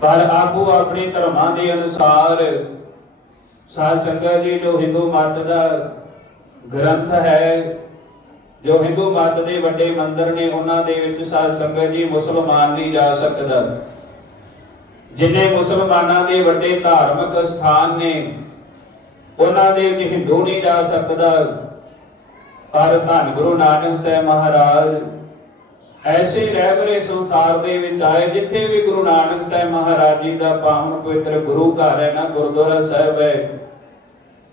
ਪਰ ਆਪੋ ਆਪਣੇ ਧਰਮਾਂ ਦੇ ਅਨੁਸਾਰ ਸਾਧ ਸੰਗਤ ਜੀ, ਜੋ ਹਿੰਦੂ ਮਤ ਦਾ ਗ੍ਰੰਥ ਹੈ, ਜੋ ਹਿੰਦੂ ਮਤ ਦੇ ਵੱਡੇ ਮੰਦਰ ਨੇ, ਉਹਨਾਂ ਦੇ ਵਿੱਚ ਸਾਧ ਸੰਗਤ ਜੀ ਮੁਸਲਮਾਨ ਨਹੀਂ ਜਾ ਸਕਦਾ। ਜਿੰਨੇ ਮੁਸਲਮਾਨਾਂ ਦੇ ਵੱਡੇ ਧਾਰਮਿਕ ਸਥਾਨ ਨੇ, ਉਹਨਾਂ ਦੇ ਵਿੱਚ ਹਿੰਦੂ ਨਹੀਂ ਜਾ ਸਕਦਾ। ਪਰ ਧੰਨ ਗੁਰੂ ਨਾਨਕ ਸਾਹਿਬ ਮਹਾਰਾਜ ਐਸੇ ਰਹਿਬਰੇ ਸੰਸਾਰ ਦੇ ਵਿੱਚ ਆਏ ਜਿੱਥੇ ਵੀ ਗੁਰੂ ਨਾਨਕ ਸਾਹਿਬ ਮਹਾਰਾਜ ਜੀ ਦਾ ਪਾਵਨ ਪਵਿੱਤਰ ਗੁਰੂ ਘਰ ਹੈ, ਨਾ ਗੁਰਦੁਆਰਾ ਸਾਹਿਬ ਹੈ।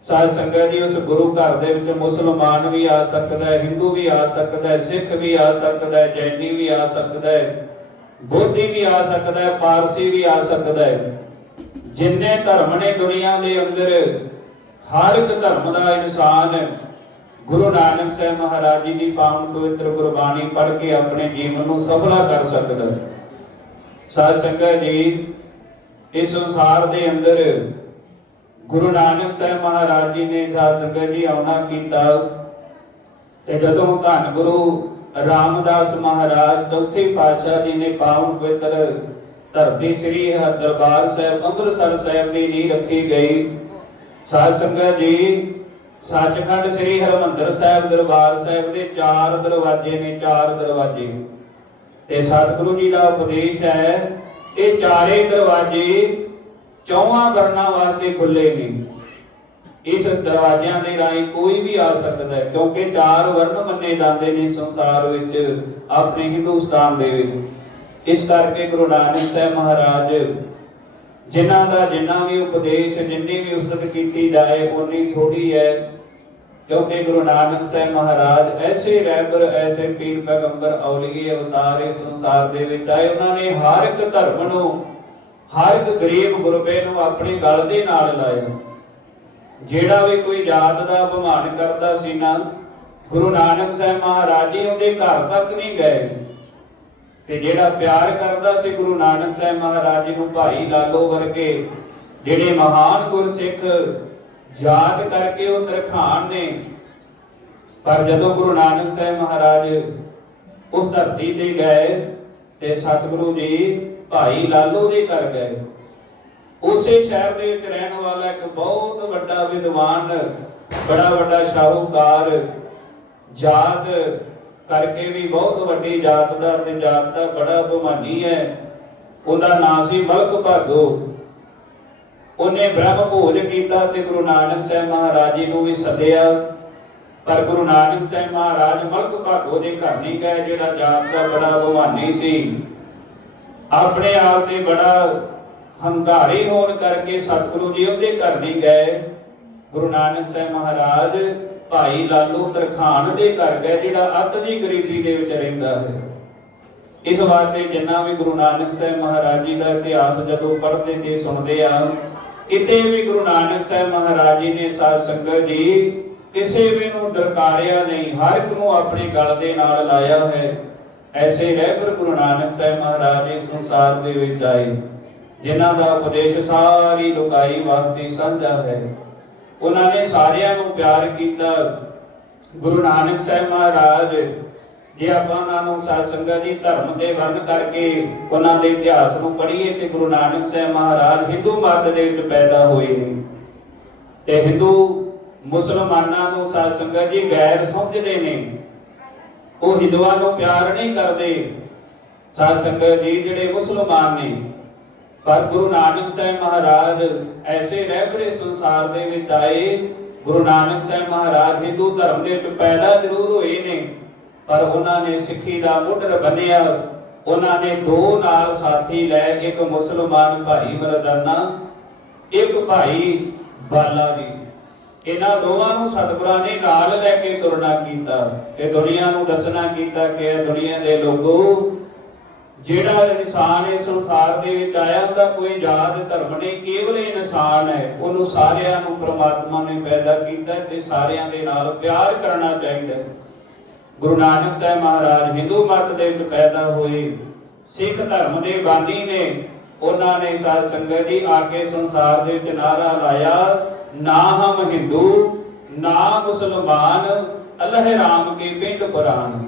ਸਾਧ ਸੰਗਤ ਜੀ, ਉਸ ਗੁਰੂ ਘਰ ਦੇ ਵਿੱਚ ਮੁਸਲਮਾਨ ਵੀ ਆ ਸਕਦਾ ਹੈ, ਹਿੰਦੂ ਵੀ ਆ ਸਕਦਾ ਹੈ, ਸਿੱਖ ਵੀ ਆ ਸਕਦਾ ਹੈ, ਜੈਨੀ ਵੀ ਆ ਸਕਦਾ ਹੈ, ਬੋਧੀ ਵੀ ਆ ਸਕਦਾ ਹੈ, ਪਾਰਸੀ ਵੀ ਆ ਸਕਦਾ ਹੈ। ਜਿੰਨੇ ਧਰਮ ਨੇ ਦੁਨੀਆ ਦੇ ਅੰਦਰ, ਹਰ ਇੱਕ ਧਰਮ ਦਾ ਇਨਸਾਨ ਗੁਰੂ ਨਾਨਕ ਸਾਹਿਬ ਮਹਾਰਾਜ ਜੀ ਦੀ ਪਾਵਨ ਪਵਿੱਤਰ ਗੁਰਬਾਣੀ ਪੜ੍ਹ ਕੇ ਆਪਣੇ ਜੀਵਨ ਨੂੰ ਸਫਲਾ ਕਰ ਸਕਦਾ ਹੈ ਸਾਧ ਸੰਗਤ ਜੀ, ਇਸ ਸੰਸਾਰ ਦੇ ਅੰਦਰ ਗੁਰੂ ਨਾਨਕ ਸਾਹਿਬ ਮਹਾਰਾਜ ਜੀ ਨੇ ਸਾਧ ਸੰਗਤ ਜੀ ਆਉਣਾ ਕੀਤਾ ਤੇ ਜਦੋਂ ਧੰਨ ਗੁਰੂ ਰਾਮਦਾਸ ਮਹਾਰਾਜ ਚੌਥੇ ਪਾਤਸ਼ਾਹ ਜੀ ਨੇ ਪਾਵਨ ਪਵਿੱਤਰ ਧਰਤੀ ਸ੍ਰੀ ਦਰਬਾਰ ਸਾਹਿਬ ਅੰਮ੍ਰਿਤਸਰ ਸਾਹਿਬ ਦੀ ਨੀਂਹ ਰੱਖੀ ਗਈ। ਸਾਧ ਸੰਗਤ ਜੀ ਸੱਚਖੰਡ ਸ੍ਰੀ ਹਰਮੰਦਰ ਸਾਹਿਬ ਦਰਬਾਰ ਸਾਹਿਬ ਦੇ ਚਾਰ ਦਰਵਾਜ਼ੇ ਨੇ, ਚਾਰ ਦਰਵਾਜ਼ੇ। ਤੇ ਸਤਿਗੁਰੂ ਜੀ ਦਾ ਉਪਦੇਸ਼ ਹੈ ਇਹ ਚਾਰੇ ਦਰਵਾਜ਼ੇ ਚੌਹਾਂ ਵਰਨਾ ਵਾਸਤੇ ਖੁੱਲੇ ਨੇ। ਇਸ ਦਰਵਾਜ਼ਿਆਂ ਦੇ ਰਾਹੀਂ ਕੋਈ ਵੀ ਆ ਸਕਦਾ ਹੈ, ਕਿਉਂਕਿ ਚਾਰ ਵਰਨ ਮੰਨੇ ਜਾਂਦੇ ਨੇ ਸੰਸਾਰ ਵਿੱਚ, ਆਪਣੇ ਹਿੰਦੁਸਤਾਨ ਦੇ ਵਿੱਚ। ਇਸ ਕਰਕੇ ਗੁਰੂ ਨਾਨਕ ਸਾਹਿਬ ਮਹਾਰਾਜ ਜਿਨ੍ਹਾਂ ਦਾ ਜਿੰਨਾ ਵੀ ਉਪਦੇਸ਼, ਜਿੰਨੀ ਵੀ ਉਸਤਤ ਕੀਤੀ ਜਾਏ ਉਨੀ ਥੋੜੀ ਹੈ। ਕਿਉਂਕਿ ਗੁਰੂ ਨਾਨਕ ਸਾਹਿਬ ਮਹਾਰਾਜ ਐਸੇ ਰਹਿਬਰ, ਐਸੇ ਪੀਰ ਪੈਗੰਬਰ, ਔਲੀਏ ਅਵਤਾਰ ਇਸ ਸੰਸਾਰ ਦੇ ਵਿੱਚ ਆਏ। ਉਹਨਾਂ ਨੇ ਹਰ ਇੱਕ ਧਰਮ ਨੂੰ, ਹਰ ਇੱਕ ਗਰੀਬ ਗੁਰਬੇ ਨੂੰ ਆਪਣੀ ਗਲ ਦੇ ਨਾਲ ਲਾਇਆ। ਜਿਹੜਾ ਵੀ ਕੋਈ ਜਾਤ ਦਾ ਅਪਮਾਨ ਕਰਦਾ ਸੀ ਨਾ, ਗੁਰੂ ਨਾਨਕ ਸਾਹਿਬ ਮਹਾਰਾਜ ਜੀ ਉਹਦੇ ਘਰ ਤੱਕ ਨਹੀਂ ਗਏ। ਤੇ ਜਿਹੜਾ ਪਿਆਰ ਕਰਦਾ ਸੀ ਗੁਰੂ ਨਾਨਕ ਸਾਹਿਬ ਮਹਾਰਾਜ ਜੀ ਨੂੰ ਭਾਈ ਲਾਲੋ ਵਰਗੇ, ਜਿਹੜੇ ਮਹਾਨ ਗੁਰਸਿੱਖ ਯਾਦ ਕਰਕੇ ਉਹ ਤਰਖਾਨ ਨੇ, ਪਰ ਜਦੋਂ ਗੁਰੂ ਨਾਨਕ ਸਾਹਿਬ ਮਹਾਰਾਜ ਉਸ ਧਰਤੀ ਤੇ ਗਏ ਤੇ ਸਤਿਗੁਰੂ ਜੀ ਭਾਈ ਲਾਲੋ ਜੀ ਕਰ ਗਏ, ਉਸੇ ਸ਼ਹਿਰ ਦੇ ਵਿੱਚ ਰਹਿਣ ਵਾਲਾ ਇੱਕ ਬਹੁਤ ਵੱਡਾ ਵਿਦਵਾਨ, ਬੜਾ ਵੱਡਾ ਸ਼ਾਹੂਕਾਰ ਜਾਤ ਕਰਕੇ ਵੀ ਬਹੁਤ ਵੱਡੀ ਜਾਤ ਦਾ ਤੇ ਜਾਤ ਦਾ ਬੜਾ ਅਭਿਮਾਨੀ ਹੈ। ਉਹਦਾ ਨਾਮ ਸੀ ਮਲਕ ਭਾਗੋ। ਉਹਨੇ ਬ੍ਰਹਮ ਭੋਜ ਕੀਤਾ ਤੇ ਗੁਰੂ ਨਾਨਕ ਸਾਹਿਬ ਮਹਾਰਾਜ ਜੀ ਨੂੰ ਵੀ ਸੱਦਿਆ। ਪਰ ਗੁਰੂ ਨਾਨਕ ਸਾਹਿਬ ਮਹਾਰਾਜ ਮਲਕ ਭਾਗੋ ਦੇ ਘਰ ਨਹੀਂ ਗਏ, ਜਿਹੜਾ ਜਾਤ ਦਾ ਬੜਾ ਅਭਿਮਾਨੀ ਸੀ। ਆਪਣੇ ਆਪ ਤੇ ਬੜਾ ਹੰਕਾਰੀ ਹੋਣ ਕਰਕੇ ਸਤਿਗੁਰੂ ਜੀ ਉਹਦੇ ਘਰ ਨਹੀਂ ਗਏ। ਗੁਰੂ ਨਾਨਕ ਸਾਹਿਬ ਮਹਾਰਾਜ ਭਾਈ ਲਾਲੂ ਤਰਖਾਨ ਦੇ ਘਰ ਗਏ ਜਿਹੜਾ ਅੱਤ ਦੀ ਗਰੀਬੀ ਦੇ ਵਿੱਚ ਰਹਿੰਦਾ ਹੈ। ਇਸ ਵਾਸਤੇ ਜਿੰਨਾ ਵੀ ਗੁਰੂ ਨਾਨਕ ਸਾਹਿਬ ਮਹਾਰਾਜ ਜੀ ਦਾ ਇਤਿਹਾਸ ਜਦੋਂ ਪੜ੍ਹਦੇ ਤੇ ਸੁਣਦੇ ਆ, ਕਿਤੇ ਵੀ ਗੁਰੂ ਨਾਨਕ ਸਾਹਿਬ ਮਹਾਰਾਜ ਜੀ ਨੇ ਸਾਧ ਸੰਗਤ ਜੀ ਕਿਸੇ ਵੀ ਨੂੰ ਦਰਕਾਰਿਆ ਨਹੀਂ, ਹਰ ਇੱਕ ਨੂੰ ਆਪਣੀ ਗਲ ਦੇ ਨਾਲ ਲਾਇਆ ਹੈ। ਐਸੇ ਰਹਿਬਰ ਗੁਰੂ ਨਾਨਕ ਸਾਹਿਬ ਮਹਾਰਾਜ ਇਸ ਸੰਸਾਰ ਦੇ ਵਿੱਚ ਆਏ, ਜਿਨ੍ਹਾਂ ਦਾ ਉਪਦੇਸ਼ ਸਾਰੀ ਲੋਕਾਈ ਵਾਸਤੇ ਸਾਂਝਾ ਹੈ। ਉਹਨਾਂ ਨੇ ਸਾਰਿਆਂ ਨੂੰ ਪਿਆਰ ਕੀਤਾ। ਗੁਰੂ ਨਾਨਕ ਸਾਹਿਬ ਮਹਾਰਾਜ, ਜੇ ਆਪਾਂ ਉਹਨਾਂ ਨੂੰ ਸਾਧ ਸੰਗਤ ਜੀ ਧਰਮ ਦੇ ਵਰਣ ਕਰਕੇ ਉਹਨਾਂ ਦੇ ਇਤਿਹਾਸ ਨੂੰ ਪੜ੍ਹੀਏ ਤੇ ਗੁਰੂ ਨਾਨਕ ਸਾਹਿਬ ਮਹਾਰਾਜ ਹਿੰਦੂ ਮਤ ਦੇ ਵਿੱਚ ਪੈਦਾ ਹੋਏ ਨੇ। ਤੇ ਹਿੰਦੂ ਮੁਸਲਮਾਨਾਂ ਨੂੰ ਸਾਧ ਸੰਗਤ ਜੀ ਗੈਰ ਸਮਝਦੇ ਨੇ। ਉਹ ਹਿੰਦੂਆਂ ਨੂੰ ਪਿਆਰ ਨਹੀਂ ਕਰਦੇ। ਸਾਧ ਸੰਗਤ ਜੀ ਜਿਹੜੇ ਮੁਸਲਮਾਨ ਨੇ ਪਰ ਗੁਰੂ ਨਾਨਕ ਸਾਹਿਬ ਮਹਾਰਾਜ ਐਸੇ ਰਹਿਬਰੇ ਸੰਸਾਰ ਦੇ ਵਿੱਚ ਆਏ। ਗੁਰੂ ਨਾਨਕ ਸਾਹਿਬ ਮਹਾਰਾਜ ਹਿੰਦੂ ਧਰਮ ਦੇ ਵਿੱਚ ਪੈਦਾ ਜ਼ਰੂਰ ਹੋਏ ਨੇ, ਪਰ ਉਹਨਾਂ ਨੇ ਸਿੱਖੀ ਦਾ ਮੁੱਢਰ ਬੰਨਿਆ। ਉਹਨਾਂ ਨੇ ਦੋ ਨਾਲ ਸਾਥੀ ਲੈ, ਇੱਕ ਮੁਸਲਮਾਨ ਭਾਈ ਮਰਦਾਨਾ, ਇੱਕ ਭਾਈ ਬਾਲਾ ਜੀ। ਇਹਨਾਂ ਦੋਵਾਂ ਨੂੰ ਸਤਿਗੁਰਾਂ ਨੇ ਨਾਲ ਲੈ ਕੇ ਤੁਰਨਾ ਕੀਤਾ ਤੇ ਦੁਨੀਆ ਨੂੰ ਦੱਸਣਾ ਕੀਤਾ ਕਿ ਇਹ ਦੁਨੀਆ ਦੇ ਲੋਕੋ ਜਿਹੜਾ ਇਨਸਾਨ ਇਸ ਸੰਸਾਰ ਦੇ ਵਿੱਚ ਆਇਆ, ਉਹਦਾ ਕੋਈ ਜਾਤ ਧਰਮ ਨਹੀਂ, ਕੇਵਲ ਇਨਸਾਨ ਹੈ, ਉਹਨੂੰ ਸਾਰਿਆਂ ਨੂੰ ਪ੍ਰਮਾਤਮਾ ਨੇ ਪੈਦਾ ਕੀਤਾ ਤੇ ਸਾਰਿਆਂ ਦੇ ਨਾਲ ਪਿਆਰ ਕਰਨਾ ਚਾਹੀਦਾ ਗੁਰੂ ਨਾਨਕ ਸਾਹਿਬ ਮਹਾਰਾਜ ਹਿੰਦੂ ਮਤ ਦੇ ਵਿੱਚ ਪੈਦਾ ਹੋਏ, ਸਿੱਖ ਧਰਮ ਦੇ ਬਾਨੀ ਨੇ, ਉਹਨਾਂ ਨੇ ਸਾਧ ਸੰਗਤ ਜੀ ਆ ਕੇ ਸੰਸਾਰ ਦੇ ਵਿੱਚ ਨਾਰਾ ਲਾਇਆ, ਨਾ ਹਮ ਹਿੰਦੂ, ਨਾ ਮੁਸਲਮਾਨ ਅੱਲਾਹ ਰਾਮ ਕੇ ਪਿੰਡ ਕੁਰਾਨ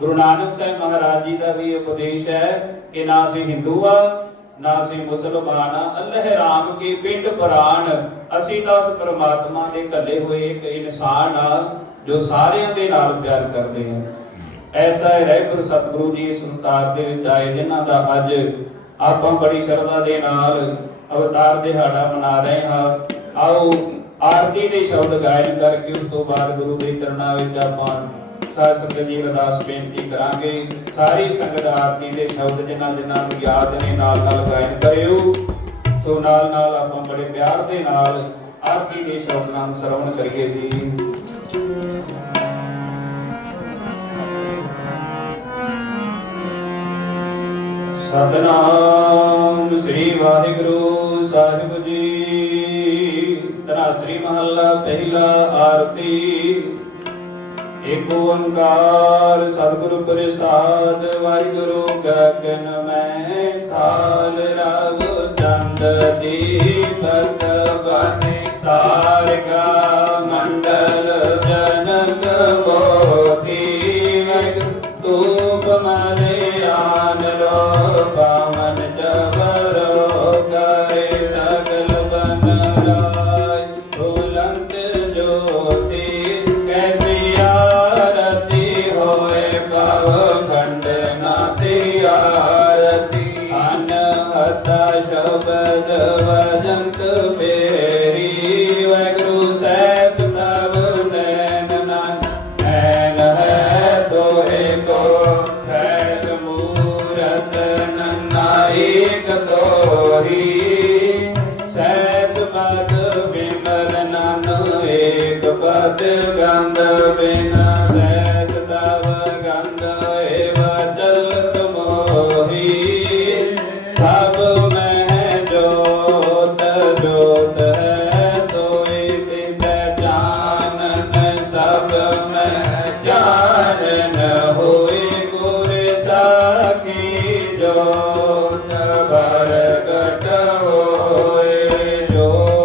ਗੁਰੂ ਨਾਨਕ ਸਾਹਿਬ ਮਹਾਰਾਜ ਜੀ ਦਾ ਵੀ ਉਪਦੇਸ਼ ਹੈ ਕਿ ਨਾ ਅਸੀਂ ਹਿੰਦੂ ਆ, ਨਾ ਅਸੀਂ ਮੁਸਲਮਾਨ ਅੱਲਾਹ ਰਾਮ ਕੀ ਪਿੰਡ ਪ੍ਰਾਨ ਅਸੀਂ ਤਾਂ ਉਸ ਪ੍ਰਮਾਤਮਾ ਦੇ ਕੱਲੇ ਹੋਏ ਇੱਕ ਇਨਸਾਨ ਆ, ਜੋ ਸਾਰਿਆਂ ਦੇ ਨਾਲ ਪਿਆਰ ਕਰਦੇ ਆ। ਐਸਾ ਹੈ ਰਹਿਬਰ ਸਤਿਗੁਰੂ ਜੀ ਸੰਸਾਰ ਦੇ ਵਿੱਚ ਆਏ, ਜਿਨ੍ਹਾਂ ਦਾ ਅੱਜ ਆਪਾਂ ਬੜੀ ਸ਼ਰਧਾ ਦੇ ਨਾਲ ਅਵਤਾਰ ਦਿਹਾੜਾ ਮਨਾ ਰਹੇ ਹਾਂ। ਆਓ ਆਰਤੀ ਦੇ ਸ਼ਬਦ ਗਾਇਨ ਕਰਕੇ ਉਸ ਤੋਂ ਬਾਅਦ ਗੁਰੂ ਦੇ ਚਰਨਾਂ ਵਿੱਚ ਆਪਾਂ ਸਾਧ ਸੰਗਤ ਜੀ ਅਰਦਾਸ ਬੇਨਤੀ ਕਰਾਂਗੇ। ਸਾਰੀ ਸੰਗਤ ਆਰਤੀ ਦੇ ਸ਼ਬਦ ਜਿਨ੍ਹਾਂ ਜਿਨ੍ਹਾਂ ਨੂੰ ਯਾਦ ਨੇ, ਨਾਲ ਨਾਲ ਗਾਇਨ ਕਰਿਓ। ਸੋ ਨਾਲ ਨਾਲ ਆਪਾਂ ਬੜੇ ਪਿਆਰ ਦੇ ਨਾਲ ਆਰਤੀ ਦੇ ਸ਼ਬਦਾਂ ਨੂੰ ਸਰਵਣ ਕਰੀਏ ਜੀ। ਸਤਨਾਮ ਸ੍ਰੀ ਵਾਹਿਗੁਰੂ ਸਾਹਿਬ ਜੀ। ਤਨਾ ਸ੍ਰੀ ਮਹੱਲਾ, ਪਹਿਲਾ ਆਰਤੀ। ਏਕ ਓੰਕਾਰ ਸਤਿਗੁਰੂ ਪ੍ਰਸਾਦ, ਵਾਹਿਗੁਰੂ ਗਗਨ ਮੈਂ ਥਾਲ ਰਵ ਚੰਦ ਦੀਪਕ ਬਨੇ ਤਾਰਿਕਾ ਮੰਡਲ ਜਨਕ ਮੋਤੀ ਵਗ ਤੂਪ ਮਲਿਆਨ ਲੋ ਪਾਵਨ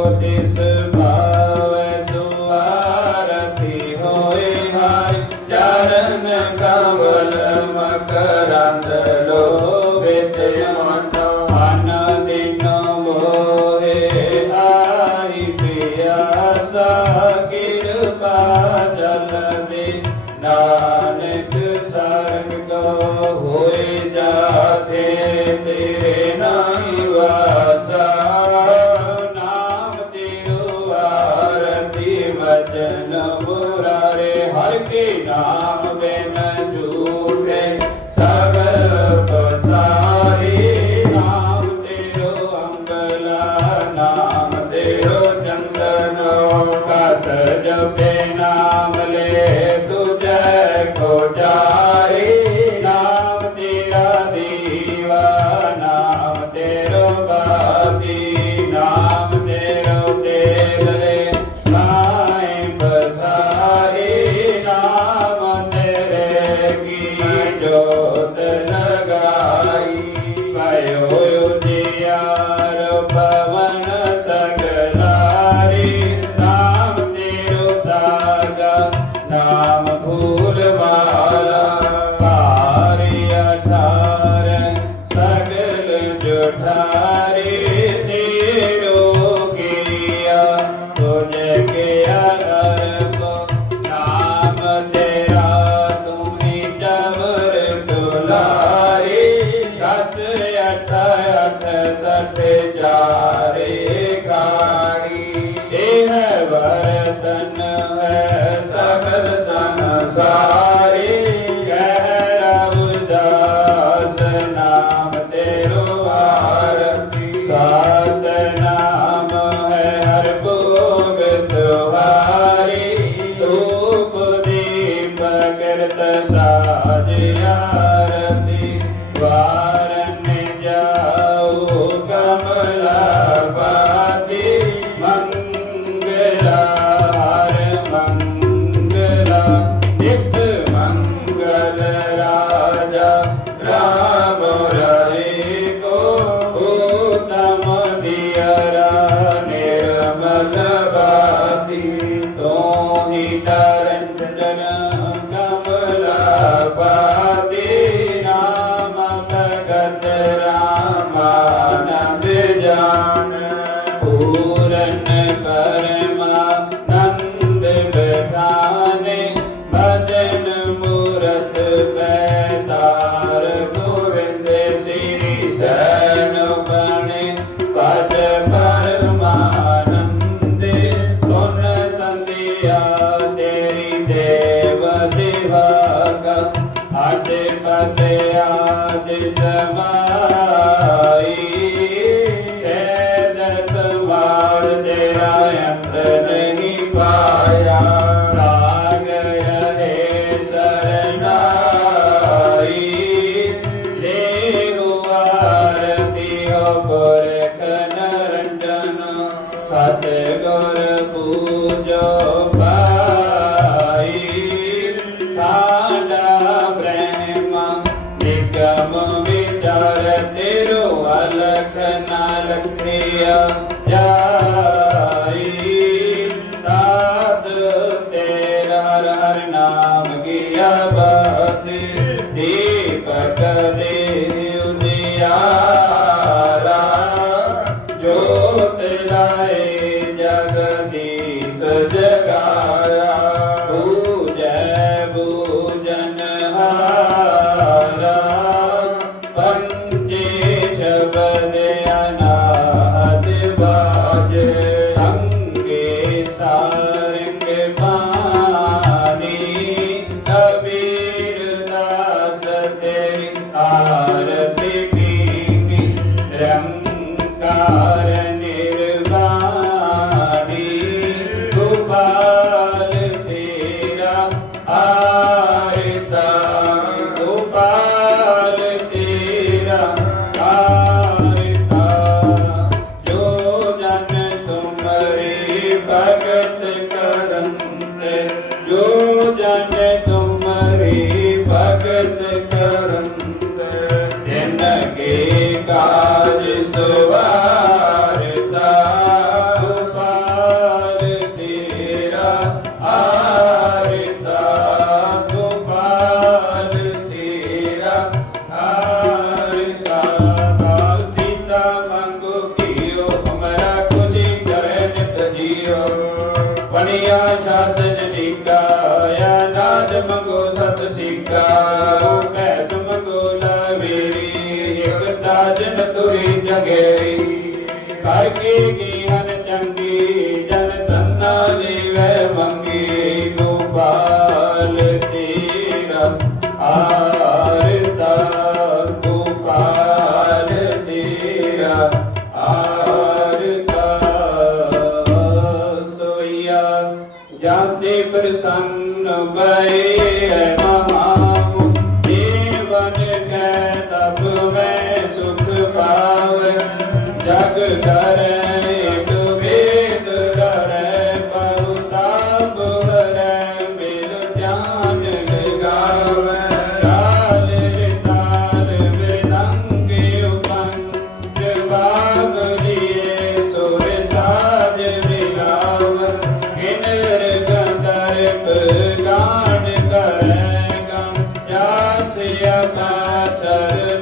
ਜੋ ਤਿਸ ਸੰਸਾਰੀ ਪੂਰਨ ਪਰਮਾਨੰਦ Karnalakneya ਆਰਤਾ ਕਾਤਰ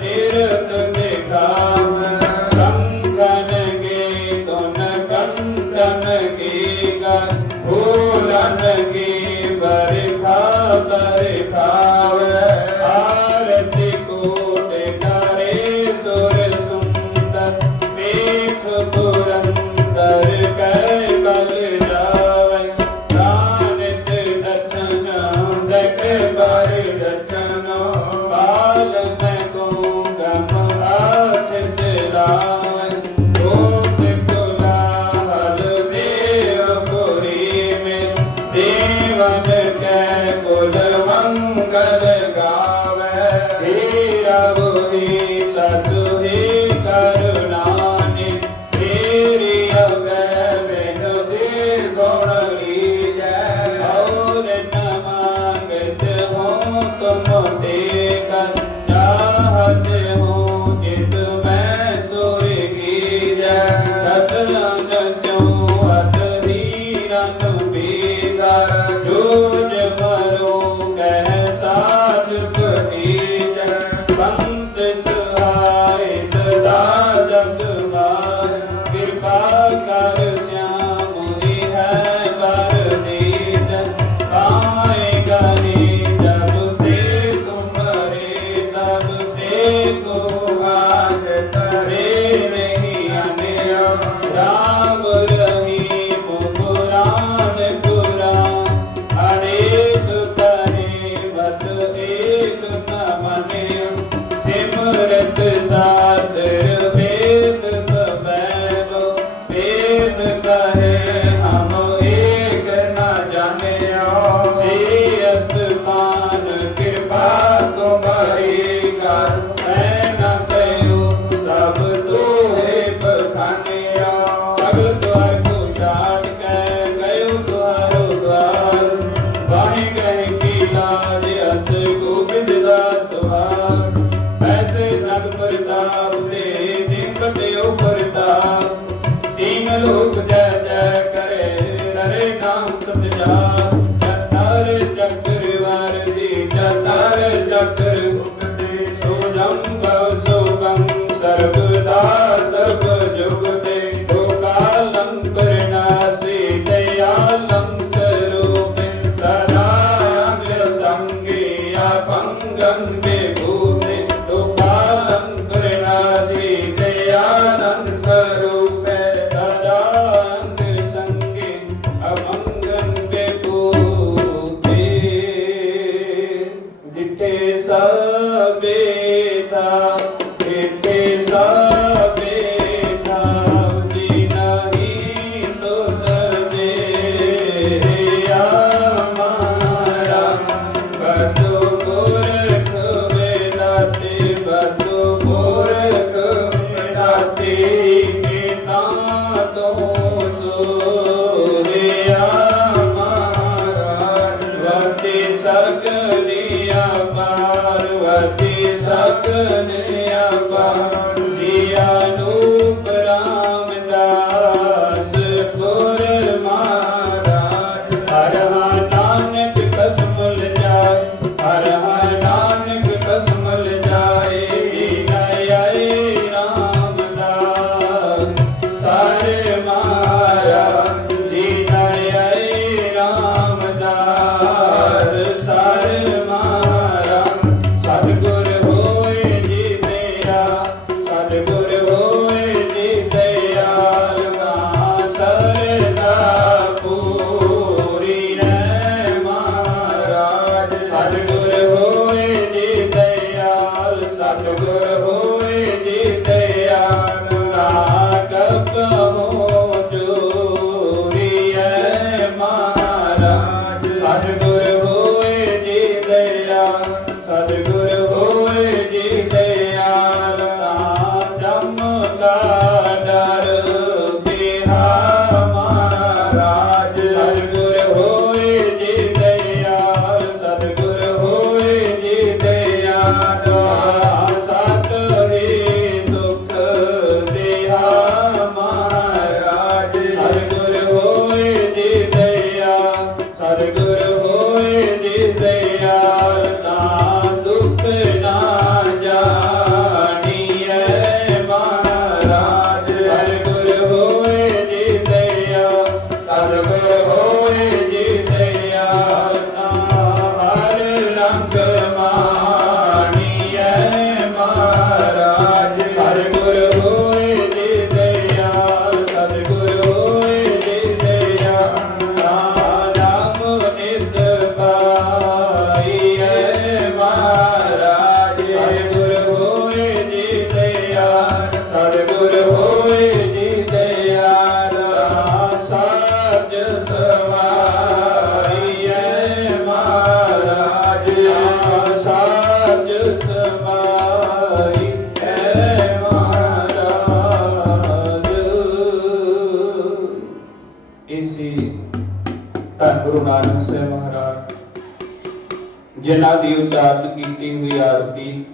ਜਿਨ੍ਹਾਂ ਦੀ ਉਚਾਰਨ ਕੀਤੀ ਹੋਈ ਆਰਤੀ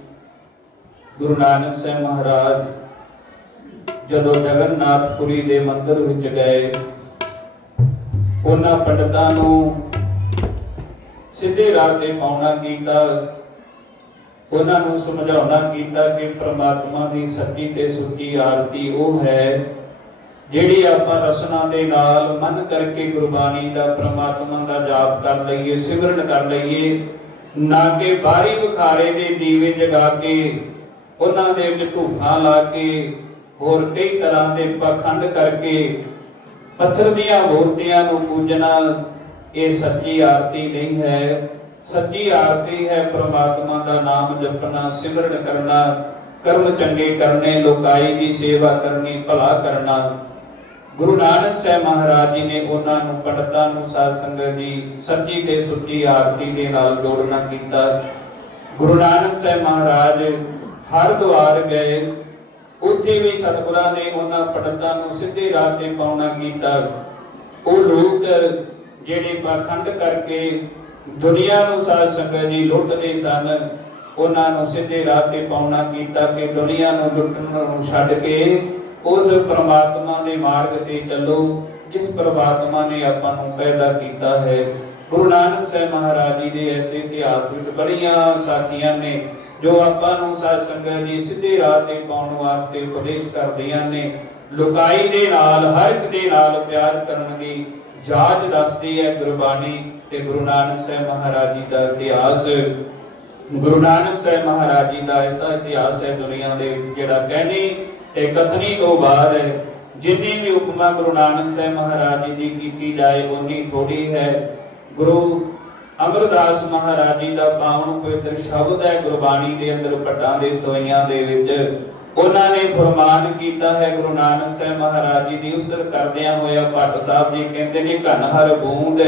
ਗੁਰੂ ਨਾਨਕ ਸਾਹਿਬ ਮਹਾਰਾਜ ਜਦੋਂ ਜਗਨਨਾਥਪੁਰੀ ਦੇ ਮੰਦਿਰ ਵਿੱਚ ਗਏ, ਉਹਨਾਂ ਪੰਡਤਾਂ ਨੂੰ ਸਿੱਧੇ ਰਾਹ ਤੇ ਪਾਉਣਾ ਕੀਤਾ। ਉਹਨਾਂ ਨੂੰ ਸਮਝਾਉਣਾ ਕੀਤਾ ਕਿ ਪ੍ਰਮਾਤਮਾ ਦੀ ਸੱਚੀ ਤੇ ਸੁੱਚੀ ਆਰਤੀ ਉਹ ਹੈ ਜਿਹੜੀ ਆਪਾਂ ਰਸਨਾ ਦੇ ਨਾਲ ਮਨ ਕਰਕੇ ਗੁਰਬਾਣੀ ਦਾ, ਪ੍ਰਮਾਤਮਾ ਦਾ ਜਾਪ ਕਰ ਲਈਏ, ਸਿਮਰਨ ਕਰ ਲਈਏ। ਨਾ ਕਿ ਬਾਹਰੀ ਵਿਖਾਰੇ ਦੇ ਦੀਵੇ ਜਗਾ ਕੇ, ਉਹਨਾਂ ਦੇ ਵਿੱਚ ਧੂਫਾਂ ਲਾ ਕੇ, ਹੋਰ ਕਈ ਤਰ੍ਹਾਂ ਦੇ ਪਖੰਡ ਕਰਕੇ ਪੱਥਰ ਦੀਆਂ ਮੂਰਤੀਆਂ ਨੂੰ ਪੂਜਣਾ, ਇਹ ਸੱਚੀ ਆਰਤੀ ਨਹੀਂ ਹੈ। ਸੱਚੀ ਆਰਤੀ ਹੈ ਪ੍ਰਮਾਤਮਾ ਦਾ ਨਾਮ ਜਪਣਾ, ਸਿਮਰਨ ਕਰਨਾ, ਕਰਮ ਚੰਗੇ ਕਰਨੇ, ਲੋਕਾਈ ਦੀ ਸੇਵਾ ਕਰਨੀ, ਭਲਾ ਕਰਨਾ। ਗੁਰੂ ਨਾਨਕ ਸਾਹਿਬ ਮਹਾਰਾਜ ਜੀ ਨੇ ਉਹਨਾਂ ਨੂੰ ਪੰਡਤਾਂ ਨੂੰ ਸਾਧ ਸੰਗਤ ਜੀ ਸੱਚੀ ਤੇ ਸੁੱਚੀ ਆਰਤੀ ਦੇ ਨਾਲ ਜੋੜਨਾ ਕੀਤਾ। ਗੁਰੂ ਨਾਨਕ ਸਾਹਿਬ ਮਹਾਰਾਜ ਹਰਿਦੁਆਰ ਗਏ। ਉੱਥੇ ਵੀ ਸਤਿਗੁਰਾਂ ਨੇ ਉਹਨਾਂ ਪੰਡਤਾਂ ਨੂੰ ਸਿੱਧੇ ਰਾਹ ਤੇ ਪਾਉਣਾ ਕੀਤਾ। ਉਹ ਲੋਕ ਜਿਹੜੇ ਪਾਖੰਡ ਕਰਕੇ ਦੁਨੀਆ ਨੂੰ ਸਾਧ ਸੰਗਤ ਜੀ ਲੁੱਟਦੇ ਸਨ, ਉਹਨਾਂ ਨੂੰ ਸਿੱਧੇ ਰਾਹ ਤੇ ਪਾਉਣਾ ਕੀਤਾ ਕਿ ਦੁਨੀਆ ਨੂੰ ਲੁੱਟਣ ਨੂੰ ਛੱਡ ਕੇ ਉਸ ਪ੍ਰਮਾਤਮਾ ਦੇ ਮਾਰਗ ਤੇ ਚੱਲੋ, ਜਿਸ ਪ੍ਰਮਾਤਮਾ ਨੇ ਆਪਾਂ ਨੂੰ ਪੈਦਾ ਕੀਤਾ ਹੈ। ਗੁਰੂ ਨਾਨਕ ਸਾਹਿਬ ਮਹਾਰਾਜ ਜੀ ਦੇ ਐਸੇ ਇਤਿਹਾਸ ਵਿੱਚ ਬੜੀਆਂ ਸਾਖੀਆਂ ਨੇ, ਜੋ ਆਪਾਂ ਨੂੰ ਸਾਧ ਸੰਗਤ ਜੀ ਸਿੱਧੇ ਰਾਹ ਤੇ ਪਾਉਣ ਵਾਸਤੇ ਉਪਦੇਸ਼ ਕਰਦੀਆਂ ਨੇ। ਲੁਕਾਈ ਦੇ ਨਾਲ, ਹਰ ਇੱਕ ਦੇ ਨਾਲ ਪਿਆਰ ਕਰਨ ਦੀ ਜਾਚ ਦੱਸਦੀ ਹੈ ਗੁਰਬਾਣੀ ਤੇ ਗੁਰੂ ਨਾਨਕ ਸਾਹਿਬ ਮਹਾਰਾਜ ਜੀ ਦਾ ਇਤਿਹਾਸ। ਗੁਰੂ ਨਾਨਕ ਸਾਹਿਬ ਮਹਾਰਾਜ ਜੀ ਦਾ ਐਸਾ ਇਤਿਹਾਸ ਹੈ ਦੁਨੀਆ ਦੇ, ਜਿਹੜਾ ਕਹਿੰਦੇ ਇਹ ਕਥਨੀ ਤੋਂ ਬਾਅਦ ਜਿੰਨੀ ਵੀ ਉਪਮਾ ਗੁਰੂ ਨਾਨਕ ਸਾਹਿਬ ਮਹਾਰਾਜ ਜੀ ਦੀ ਕੀਤੀ ਜਾਏ ਉਨੀ ਥੋੜੀ ਹੈ। ਗੁਰੂ ਅਮਰਦਾਸ ਮਹਾਰਾਜ ਜੀ ਦਾ ਪਾਵਨ ਪਵਿੱਤਰ ਸ਼ਬਦ ਹੈ ਗੁਰਬਾਣੀ ਦੇ ਅੰਦਰ ਪੱਟਾਂ ਦੇ ਸਵਈਆਂ ਦੇ ਵਿੱਚ। ਉਹਨਾਂ ਨੇ ਫਰਮਾਨ ਕੀਤਾ ਹੈ ਗੁਰੂ ਨਾਨਕ ਸਾਹਿਬ ਮਹਾਰਾਜ ਜੀ ਦੀ ਉਸਤਤ ਕਰਦਿਆਂ ਹੋਇਆ ਭੱਟ ਸਾਹਿਬ ਜੀ ਕਹਿੰਦੇ ਨੇ, ਘਨ ਹਰ ਬੂੰਦ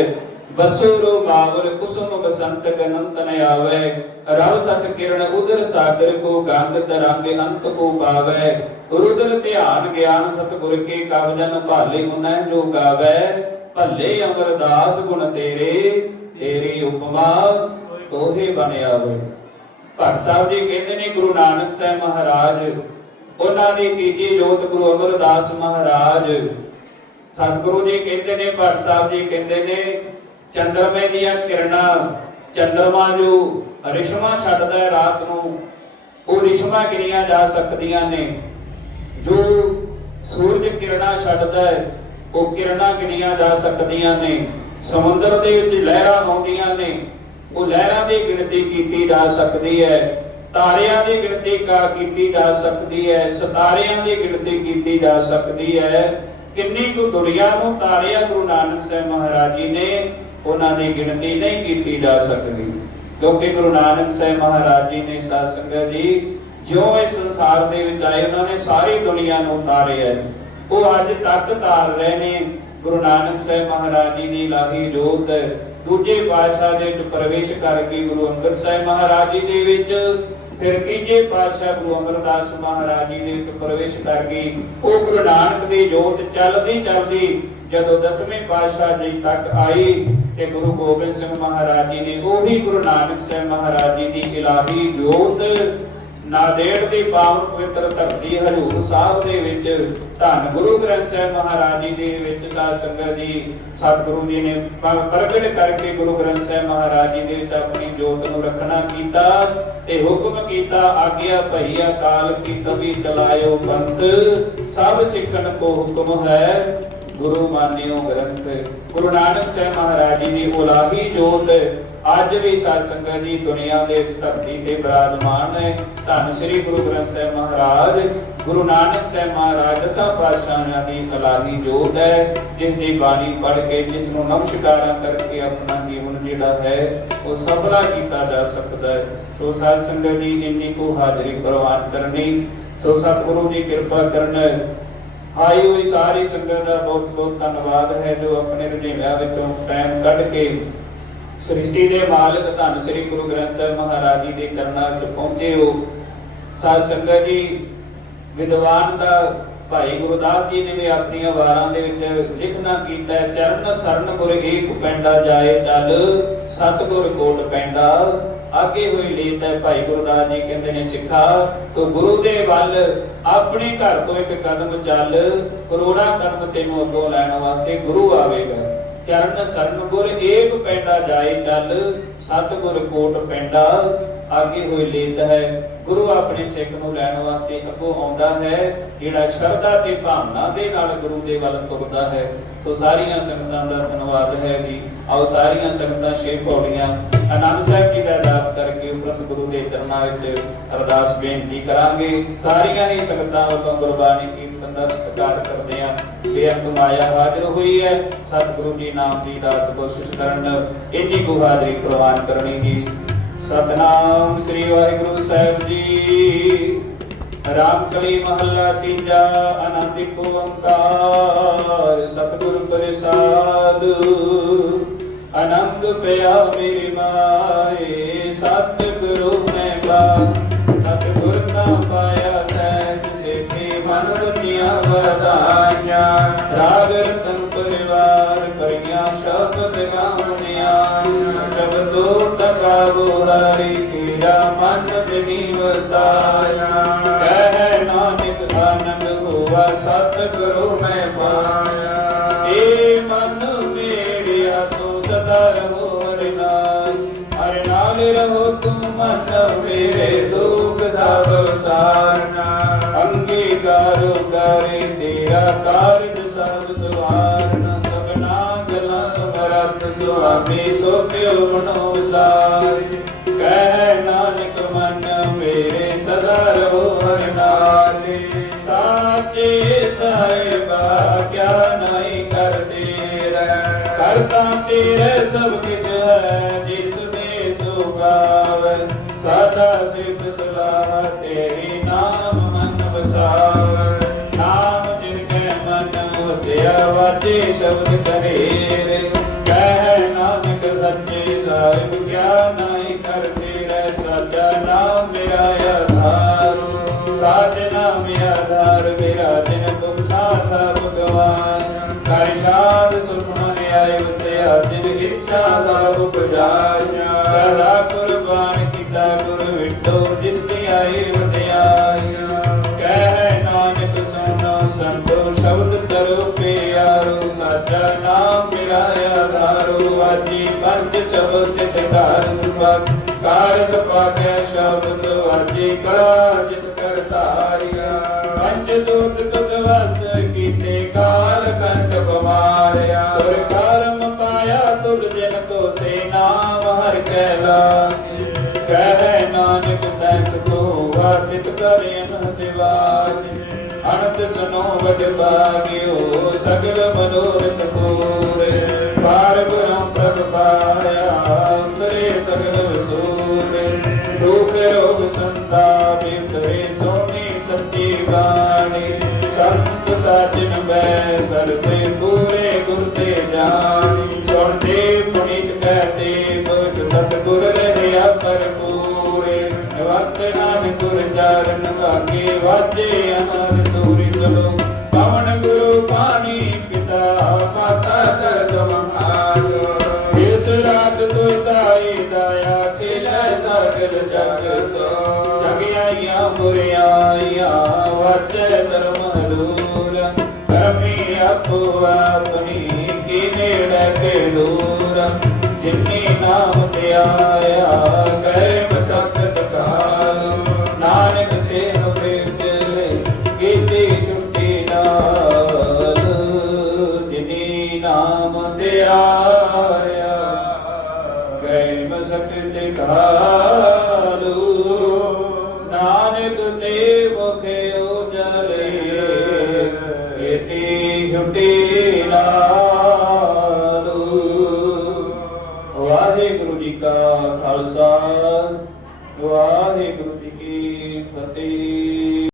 ਬਸੁਰੋ ਬਾਵਲ ਕੁਸੁਮ ਬਸੰਤ ਗਨੰਤ ਆਵੇ, ਰਵ ਸਸ ਕਿਰਨ ਉਦਰ ਸਾਗਰ ਕੋ ਗੰਗ ਤਰੰਗ ਅੰਤ ਕੋ ਪਾਵੇ। ਰੁਦਰ ਧਿਆਨ ਗਿਆਨ ਸਤਿਗੁਰ ਕੇ ਕਬਜਨ ਭਾਲੇ ਮੁਨੈ ਜੋ ਗਾਵੇ। ਭੱਲੇ ਅਮਰਦਾਸ ਗੁਣ ਤੇਰੇ, ਤੇਰੀ ਉਪਮਾ ਤੋਹੇ ਬਨ ਆਵੇ। ਭਗਤ ਸਾਹਿਬ ਜੀ ਕਹਿੰਦੇ ਨੇ, ਗੁਰੂ ਨਾਨਕ ਸਾਹਿਬ ਮਹਾਰਾਜ, ਉਹਨਾਂ ਦੀ ਤੀਜੀ ਜੋਤ ਗੁਰੂ ਅਮਰਦਾਸ ਮਹਾਰਾਜ। ਸਤਿਗੁਰੂ ਜੀ ਕਹਿੰਦੇ ਨੇ, ਭਗਤ ਸਾਹਿਬ ਜੀ ਕਹਿੰਦੇ ਨੇ ਚੰਦਰਮੇ ਦੀਆਂ ਕਿਰਨਾਂ, ਚੰਦਰਮਾ ਜੋ ਰਿਸ਼ਮਾ ਛੱਡਦਾ ਹੈ ਰਾਤ ਨੂੰ, ਉਹ ਰਿਸ਼ਮਾ ਗਿਣੀਆਂ ਜਾ ਸਕਦੀਆਂ ਨੇ? ਜੋ ਸੂਰਜ ਕਿਰਨਾਂ ਛੱਡਦਾ ਹੈ, ਉਹ ਕਿਰਨਾਂ ਗਿਣੀਆਂ ਜਾ ਸਕਦੀਆਂ ਨੇ? ਸਮੁੰਦਰ ਦੇ ਵਿੱਚ ਲਹਿਰਾਂ ਆਉਂਦੀਆਂ ਨੇ, ਉਹ ਲਹਿਰਾਂ ਦੀ ਗਿਣਤੀ ਕੀਤੀ ਜਾ ਸਕਦੀ ਹੈ, ਤਾਰਿਆਂ ਦੀ ਗਿਣਤੀ ਕਾ ਕੀਤੀ ਜਾ ਸਕਦੀ ਹੈ, ਸਿਤਾਰਿਆਂ ਦੀ ਗਿਣਤੀ ਕੀਤੀ ਜਾ ਸਕਦੀ ਹੈ। ਕਿੰਨੀ ਕੁ ਦੁਨੀਆ ਨੂੰ ਤਾਰਿਆ ਗੁਰੂ ਨਾਨਕ ਸਾਹਿਬ ਮਹਾਰਾਜ ਜੀ ਨੇ ਉਹਨਾਂ ਦੀ ਗਿਣਤੀ ਨਹੀਂ ਕੀਤੀ ਜਾ ਸਕਦੀ। ਕਿਉਂਕਿ ਗੁਰੂ ਨਾਨਕ ਸਾਹਿਬ ਮਹਾਰਾਜ ਜੀ ਨੇ ਸਾਧ ਸੰਗਤ ਜੀ ਜਿਉਂ ਇਸ ਸੰਸਾਰ ਦੇ ਵਿੱਚ ਆਏ, ਉਹਨਾਂ ਨੇ ਸਾਰੀ ਦੁਨੀਆ ਨੂੰ ਤਾਰਿਆ ਉਹ ਅੱਜ ਤੱਕ ਤਾਰ ਰਹੇ ਨੇ। ਗੁਰੂ ਨਾਨਕ ਸਾਹਿਬ ਮਹਾਰਾਜ ਜੀ ਦੀ ਇਲਾਹੀ ਜੋਤ ਦੂਜੇ ਪਾਤਸ਼ਾਹ ਦੇ ਵਿੱਚ ਪ੍ਰਵੇਸ਼ ਕਰਕੇ ਗੁਰੂ ਅੰਗਦ ਸਾਹਿਬ ਮਹਾਰਾਜ ਜੀ ਦੇ ਵਿੱਚ, ਫਿਰ ਤੀਜੇ ਪਾਤਸ਼ਾਹ ਗੁਰੂ ਅਮਰਦਾਸ ਮਹਾਰਾਜ ਜੀ ਦੇ ਵਿੱਚ ਪ੍ਰਵੇਸ਼ ਕਰਕੇ ਉਹ ਗੁਰੂ ਨਾਨਕ ਦੀ ਜੋਤ ਚੱਲਦੀ ਚੱਲਦੀ ਜਦੋਂ ਦਸਵੇਂ ਪਾਤਸ਼ਾਹ ਜੀ ਤੱਕ ਆਈ ਤੇ ਗੁਰੂ ਗੋਬਿੰਦ ਸਿੰਘ ਮਹਾਰਾਜ ਜੀ ਨੇ ਉਹੀ ਗੁਰੂ ਨਾਨਕ ਸਾਹਿਬ ਮਹਾਰਾਜ ਜੀ ਦੀ ਇਲਾਹੀ ਜੋਤ ਨਾਦੇੜ ਦੀ ਪਾਵਨ ਪਵਿੱਤਰ ਧਰਤੀ ਹਜੂਰ ਸਾਹਿਬ ਦੇ ਵਿੱਚ, ਧੰਨ ਗੁਰੂ ਗ੍ਰੰਥ ਸਾਹਿਬ ਮਹਾਰਾਜ ਜੀ ਦੇ ਵਿੱਚ ਸਾਧ ਸੰਗਤ ਜੀ, ਸਤਿਗੁਰੂ ਜੀ ਨੇ ਪ੍ਰਗਟ ਕਰਕੇ ਗੁਰੂ ਗ੍ਰੰਥ ਸਾਹਿਬ ਮਹਾਰਾਜ ਜੀ ਦੇ ਵਿੱਚ ਆਪਣੀ ਜੋਤ ਨੂੰ ਰੱਖਣਾ ਕੀਤਾ ਤੇ ਹੁਕਮ ਕੀਤਾ, ਆਗਿਆ ਭਈ ਅਕਾਲ ਕੀ ਤਵੀ ਚਲਾਇਓ ਪੰਥ, ਸਭ ਸਿੱਖਣ ਕੋ ਹੁਕਮ ਹੈ। ਗੁਰੂ ਮਾਨਿਓ ਗ੍ਰੰਥ, ਗੁਰੂ ਨਾਨਕ ਸਾਹਿਬ ਮਹਾਰਾਜ ਜੀ ਦੀ ਉਲਾਹੀ ਜੋਤ, ਅੱਜ ਵੀ ਸਾਧ ਸੰਗਤ ਜੀ ਦੁਨੀਆ ਦੇ ਧਰਤੀ ਤੇ ਬਿਰਾਜਮਾਨ ਹੈ। ਧੰਨ ਸ੍ਰੀ ਗੁਰੂ ਗ੍ਰੰਥ ਸਾਹਿਬ ਮਹਾਰਾਜ, ਗੁਰੂ ਨਾਨਕ ਸਾਹਿਬ ਮਹਾਰਾਜ ਦਸਾਂ ਪਾਤਸ਼ਾਹਾਂ ਦੀ ਇਲਾਹੀ ਜੋਤ ਹੈ, ਜਿਸ ਦੀ ਬਾਣੀ ਪੜ੍ਹ ਕੇ, ਜਿਸ ਨੂੰ ਨਮਸਕਾਰਾਂ ਕਰਕੇ ਆਪਣਾ ਜੀਵਨ ਜਿਹੜਾ ਹੈ, ਉਹ ਸਫਲਾ ਕੀਤਾ ਜਾ ਸਕਦਾ ਹੈ। ਸੋ ਸਾਧ ਸੰਗਤ ਜੀ ਇੰਨੀ ਕੋ ਹਾਜ਼ਰੀ ਪ੍ਰਵਾਨ ਕਰਨੀ, ਸੋ ਸਤਿਗੁਰੂ ਦੀ ਕਿਰਪਾ ਕਰਨ ਆਈ ਹੋਈ ਸਾਰੀ ਸੰਗਤ ਦਾ ਬਹੁਤ ਬਹੁਤ ਧੰਨਵਾਦ ਹੈ ਜੋ ਆਪਣੇ ਰੁਝੇਵਿਆਂ ਵਿੱਚੋਂ ਟਾਈਮ ਕੱਢ ਕੇ ਸ੍ਰਿਸ਼ਟੀ ਦੇ ਮਾਲਕ ਧੰਨ ਸ੍ਰੀ ਗੁਰੂ ਗ੍ਰੰਥ ਸਾਹਿਬ ਮਹਾਰਾਜ ਜੀ ਦੇ ਕਰਨਾ ਚ ਪਹੁੰਚੇ ਹੋ। ਸਾਧ ਸੰਗਤ ਜੀ, ਵਿਦਵਾਨ ਦਾ ਭਾਈ ਗੁਰਦਾਸ ਜੀ ਨੇ ਵੀ ਆਪਣੀਆਂ ਵਾਰਾਂ ਦੇ ਵਿੱਚ ਲਿਖਣਾ ਕੀਤਾ ਚਰਨ ਸਰਨ ਗੁਰ ਏਕ ਪੈਂਡਾ ਜਾਏ ਚੱਲ, ਸਤਿਗੁਰ ਕੋਟ ਪੈਂਡਾ। ਆਗੇ ਹੋਈ ਲੀਤ ਹੈ। ਭਾਈ ਗੁਰਦਾਸ ਜੀ ਕਹਿੰਦੇ ਨੇ, ਸਿੱਖਾ, ਤੂੰ ਗੁਰੂ ਦੇ ਵੱਲ, ਆਪਣੇ ਘਰ ਤੋਂ ਇੱਕ ਕਦਮ ਚੱਲ, ਕਰੋੜਾਂ ਕਦਮ ਤੈਨੂੰ ਅੱਗੋਂ ਲੈਣ ਵਾਸਤੇ ਗੁਰੂ ਆਵੇਗਾ। ਚਰਨ ਸਰਨ ਗੁਰ ਏਕ ਪੈਂਡਾ ਜਾਏ ਚੱਲ, ਸਤਿਗੁਰ ਕੋਟ ਪੈਂਡਾ। ਅੱਗੇ ਹੋਈ ਲੀਤ ਹੈ, ਗੁਰੂ ਆਪਣੇ ਸਿੱਖ ਨੂੰ ਲੈਣ ਵਾਸਤੇ ਅੱਗੋਂ ਆਉਂਦਾ ਹੈ, ਜਿਹੜਾ ਸ਼ਰਧਾ ਤੇ ਭਾਵਨਾ ਦੇ ਨਾਲ ਗੁਰੂ ਦੇ ਵੱਲ ਤੁਰਦਾ ਹੈ। ਤੋ ਸਾਰੀਆਂ ਸੰਗਤਾਂ ਦਾ ਧੰਨਵਾਦ ਹੈ ਜੀ। ਆਓ ਸਾਰੀਆਂ ਸੰਗਤਾਂ ਛੇ ਪੌੜੀਆਂ ਆਨੰਦ ਸਾਹਿਬ ਜੀ ਦਾ ਜਾਪ ਕਰਕੇ ਉਪਰੰਤ ਗੁਰੂ ਦੇ ਚਰਨਾਂ ਵਿੱਚ ਅਰਦਾਸ ਬੇਨਤੀ ਕਰਾਂਗੇ। ਸਾਰੀਆਂ ਹੀ ਸੰਗਤਾਂ ਵੱਲੋਂ ਗੁਰਬਾਣੀ ਕੀਰਤਨ ਦਾ ਸਤਿਕਾਰ ਕਰਦੇ ਆ ਬੇਅੰਤ ਮਾਇਆ ਹਾਜ਼ਰ ਹੋਈ ਹੈ। ਸਤਿਗੁਰੂ ਜੀ ਨਾਮ ਦੀ ਦਾਤ ਕੋਸ਼ਿਸ਼ ਕਰਨ। ਇੰਨੀ ਕੁ ਹਾਜ਼ਰੀ ਪ੍ਰਵਾਨ ਕਰਨੀ ਜੀ। ਸਤਨਾਮ ਸ੍ਰੀ ਵਾਹਿਗੁਰੂ ਸਾਹਿਬ ਜੀ। ਰਾਮ ਕਲੀ ਮਹੱਲਾ ਤੀਜਾ ਆਨੰਦ ਕੋ ਓੰਕਾਰ। ਸਤਿਗੁਰ ਪ੍ਰਸਾਦ। ਆਨੰਦ ਪਿਆ ਮੇਰੇ ਮਾਰੇ, ਸਤਿਗੁਰੂ ਮੈਂ ਬਾ ਸਤਿਗੁਰ ਤਾਂ ਪਾਇਆ ਸਹਿਜ ਸੇਤੀ ਮਨ ਦੁਨੀਆ ਵਰਦਾਈਆਂ। ਰਾਗ ਰਤਨ ਪਰਿਵਾਰ ਕਰੀਆਂ ਸ਼ਬਦ ਗਾਉਣਿਆ ਸ਼ਬਦੋ ਤਕਾਵੋ ਹਰੀ ਤੇਰਾ ਮਨ ਜਨੀ ਵਸਾਇਆ। ਕਹਿ ਨਾਨਕ ਆਨੰਦ ਹੋਵਾ ਸਤਿਗੁਰੂ ਮੈਂ ਪਾਇਆ। ਤਾਰਨਾ ਅੰਗੀਕਾਰ ਕਰੇ ਤੇਰਾ ਕਾਰਜ ਸਭ ਸੁਹਾਰਨਾ। ਸਭਨਾ ਗਲਾ ਸਮਰਤ ਸੁਆਮੀ ਸੋ ਪਿਉ ਮਨੋ ਵਿਸਾਰ ਕਹਿ ਨਾਨਕ ਮਨ ਮੇਰੇ ਸਦਾ ਰਹੋ ਹਰ ਨਾਲੇ। ਸਾਚੇ ਸਾਹਿਬਾ ਕਿਆ ਨਹੀਂ ਕਰਦੇ ਰਹਿ। ਕਰਤਾ ਤੇਰੇ ਸਭ ਕਿਛ ਹੈ, ਜਿਸ ਨੇ ਸੁਗਾਵੈ ਸਦਾ ਸਿਫਤ ਸਲਾਹ, ਤੇਰੀ ਨਾਮ ਮਨ ਵਸਾਵੇ ਨਾਮ ਜਿਨ ਕੈ ਮਨ ਵਸਿਆ ਵਾਜੇ ਸ਼ਬਦ ਕਹੇਰੇ। ਕਹਿ ਨਾਨਕ ਸੱਚੇ ਸਾਹਿਬ, ਕਿਆ ਨਾਹੀ ਕਰ ਤੇਰੇ ਸਾਜਾ ਨਾਮ ਮੇਰਾ ਆਧਾਰ। ਸਾਜ ਨਾਮ ਆਧਾਰ, ਮੇਰਾ ਦਿਨ ਦੁਖਾ ਸਭ ਗਵਾਨ ਕਰ ਸ਼ਾਦ ਸੁਖਮਨ ਆਇ ਵਸਿਆ ਜਿਨ ਇੱਛਾ ਦਾ ਉਪਜਾਇਆ ਸਦਾ ਕੁਰਬਾਨ ਗੁਰ ਵਿਟੋ ਜਿਸ ਦੀ ਆਈ ਵਡਿਆਈਆ ਕਹਿ ਨਾਨਕ ਸੁਣੋ ਸੰਤੋ ਸ਼ਬਦ ਤਰੋ ਪਿਆਰੋ ਸਾਚਾ ਨਾਮ ਮੇਰਾ ਆਧਾਰੋ ਆਜੀ ਪੰਜ ਸ਼ਬਦ ਤਿਤ ਘਰ ਸੁਪਾਕ ਕਾਰ ਸੁਪਾਕੇ ਸ਼ਬਦ, ਆਜੀ ਕਲਾ ਜਿਤ ਕਰ ਧਾਰਿਆ। ਪੰਜ ਦੂਤ ਤੁਧ ਕੀਤੇ, ਕਾਲ ਕੰਟ ਬਮਾਰਿਆ। ਤੁਰ ਕਰਮ ਪਾਇਆ ਤੁਧ ਜਿਨ ਕੋ ਸੇ ਨਾਮ ਹਰ ਕੈ ਲਾਗੇ ਕਹਿ ਨਾਨਕ ਤੈਸ ਕੋ ਵਾਰਤਿਤ ਕਰੇ ਅਨਹਦ ਵਾਜ ਅਨੰਦ ਸੁਨੋ ਵਡ ਬਾਗਿਓ ਸਗਲ ਮਨੋਰਥ ਪੂਰੇ। ਪਾਰ ਬ੍ਰਹਮ ਪ੍ਰਭ ਪਾਇਆ, ਅੰਤਰੇ ਸਗਲ ਵਸੂਰੇ ਦੁਖ ਰੋਗ ਸੰਤਾਪ ਉਤਰੇ ਸੋਨੀ ਸੱਚੀ ਬਾਣੀ। ਸੰਤ ਸਾਜਨ ਮੈਂ ਸਰਸੇ ਪੂਰੇ ਗੁਰ ਤੇ ਜਾਣੀ। ਸੁਣਦੇ ਪੁਨੀਤ ਕਹਤੇ ਬੋਝ ਸਤਿਗੁਰ ਚਰਨ ਭਾਗੇ ਵਾਜੇ ਅਮਰ ਤੂਰੀ ਸਲੋ ਪਵਨ ਗੁਰੂ ਪਾਣੀ ਪਿਤਾ, ਮਾਤਾ ਕਰਦ ਮਹਾਜ ਇਸ ਰਾਤ ਤੋਇ ਤਾਈ ਦਇਆ ਖਿਲੇ ਸਗਲ ਜਗ ਤੋ ਜਗਿਆਈਆਂ ਬੁਰਿਆਈਆਂ ਵਾਜੇ ਧਰਮ ਦੂਰ ਕਰਮੀ ਆਪੋ ਆਪਣੀ ਕੀ ਨੇੜੇ ਕੇ ਦੂਰ। ਜਿਨੀ ਨਾਮ ਤੇ ਆਇਆ